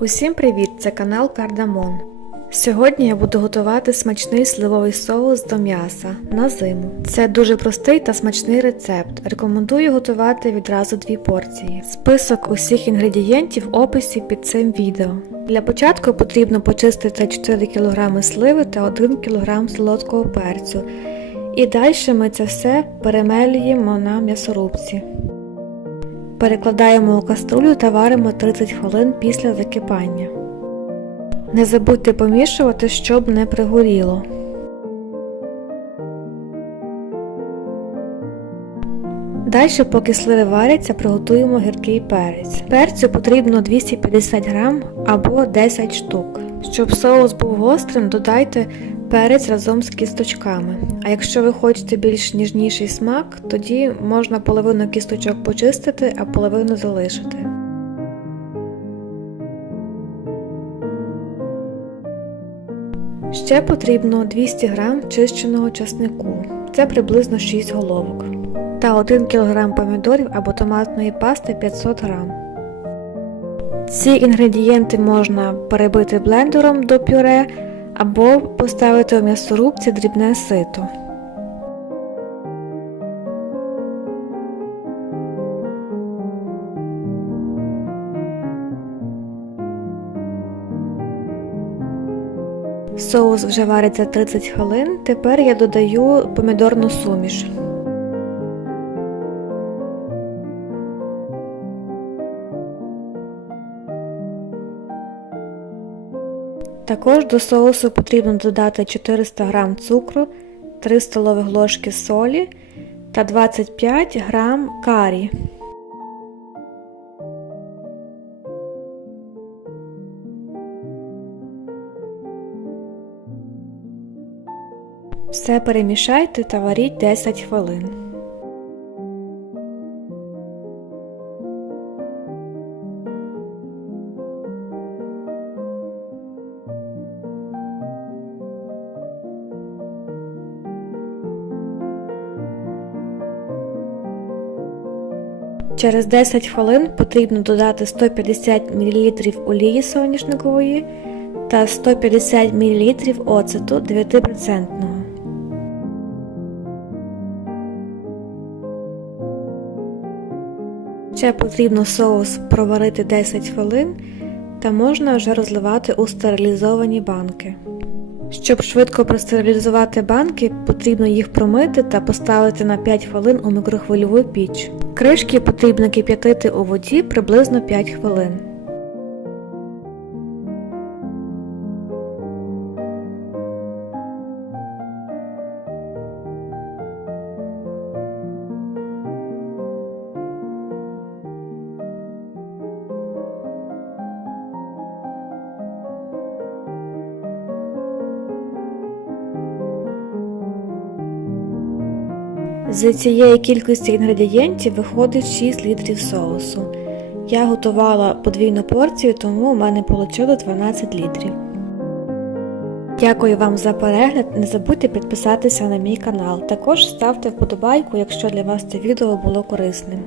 Усім привіт! Це канал Кардамон. Сьогодні я буду готувати смачний сливовий соус до м'яса на зиму. Це дуже простий та смачний рецепт. Рекомендую готувати відразу дві порції. Список усіх інгредієнтів в описі під цим відео. Для початку потрібно почистити 4 кг сливи та 1 кг солодкого перцю. І далі ми це все перемелюємо на м'ясорубці. Перекладаємо у каструлю та варимо 30 хвилин після закипання. Не забудьте помішувати, щоб не пригоріло. Далі, поки сливи варяться, приготуємо гіркий перець. Перцю потрібно 250 г або 10 штук. Щоб соус був гострим, додайте перець разом з кісточками. А якщо ви хочете більш ніжніший смак, тоді можна половину кісточок почистити, а половину залишити. Ще потрібно 200 г чищеного часнику, це приблизно 6 головок, та 1 кг помідорів або томатної пасти 500 г. Ці інгредієнти можна перебити блендером до пюре або поставити в м'ясорубці дрібне сито. Соус вже вариться 30 хвилин. Тепер я додаю помідорну суміш. Також до соусу потрібно додати 400 г цукру, 3 столових ложки солі та 25 г карі. Все перемішайте та варіть 10 хвилин. Через 10 хвилин потрібно додати 150 мл олії соняшникової та 150 мл оцету 9%. Ще потрібно соус проварити 10 хвилин та можна вже розливати у стерилізовані банки. Щоб швидко простерилізувати банки, потрібно їх промити та поставити на 5 хвилин у мікрохвильову піч. Кришки потрібно кип'ятити у воді приблизно 5 хвилин. З цієї кількості інгредієнтів виходить 6 літрів соусу. Я готувала подвійну порцію, тому у мене вийшло 12 літрів. Дякую вам за перегляд. Не забудьте підписатися на мій канал. Також ставте вподобайку, якщо для вас це відео було корисним.